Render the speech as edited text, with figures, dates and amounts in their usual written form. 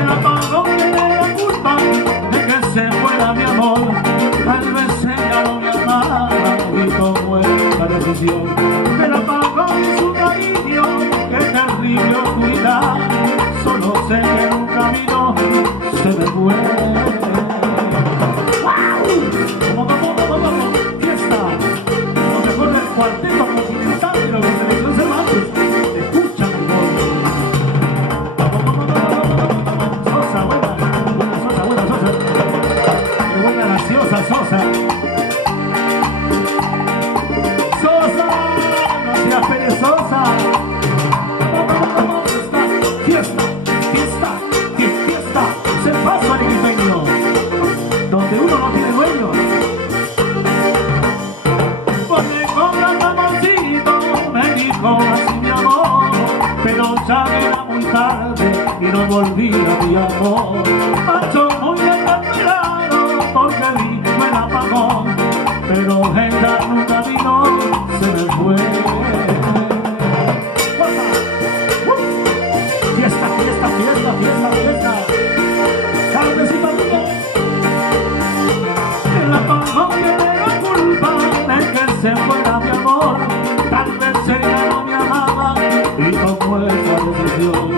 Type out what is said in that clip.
El apagón tiene la culpa de que se fuera mi amor. Tal vez ella no me amaba y tomó esa decisión. El apagón es un cariño, qué terrible oscuridad. Solo sé que en un camino se me fue. Fiesta, lo mejor del cuarteto continental de los Selección Cervantes. Escucha mejor. Sosa, buena Sosa, buena Sosa. Qué buena graciosa Sosa. Sosa, no seas perezosa. Fiesta, fiesta, fiesta. Es el paso arequipeño, donde uno no tiene dueño. Porque con gran amorcito me dijo así mi amor, pero ya era muy tarde y no volví a mi amor. Macho muy desesperado porque vi el apagón, pero ella nunca vino, se me fue. Fiesta, fiesta, fiesta, fiesta, fiesta. Carnecita mía. El apagón tiene la culpa de que se fuera mi amor. Tal vez ella no me amaba y tomó esa decisión.